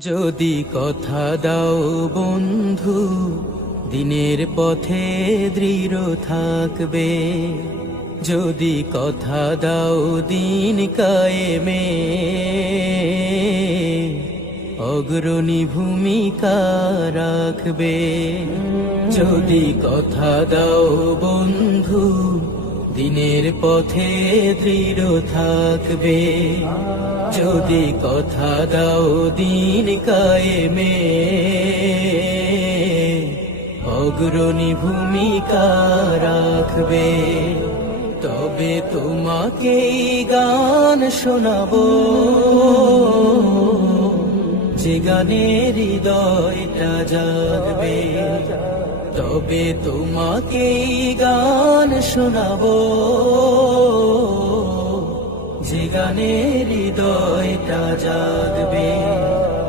যদি কথা দাও বন্ধু, দিনের পথে দৃঢ় থাকবে। যদি কথা দাও দিন কায়েমে, অগ্রণী ভূমিকা রাখবে। যদি কথা দাও বন্ধু, দিনের পথে দৃঢ় থাকবে। যদি কথা দাও দিন কায়েমে, অগ্রণী ভূমিকা রাখবে। তবে তোমাকে গান শোনাবো, যে গানে হৃদয়টা জাগবে। তবে তোমাকে গান শোনাবো, যে গানে হৃদয়টা জাগবে।